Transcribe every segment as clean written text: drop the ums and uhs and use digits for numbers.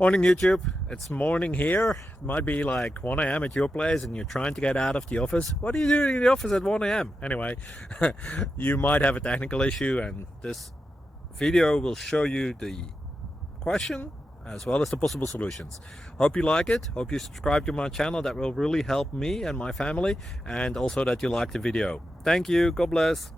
Morning YouTube, it's morning here. It might be like 1 a.m. at your place and you're trying to get out of the office. What are you doing in the office at 1 a.m.? Anyway, you might have a technical issue and this video will show you the question as well as the possible solutions. Hope you like it, hope you subscribe to my channel. That will really help me and my family, and also that you like the video. Thank you, God bless.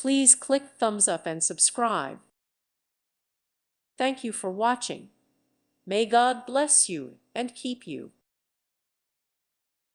Please click thumbs up and subscribe. Thank you for watching. May God bless you and keep you.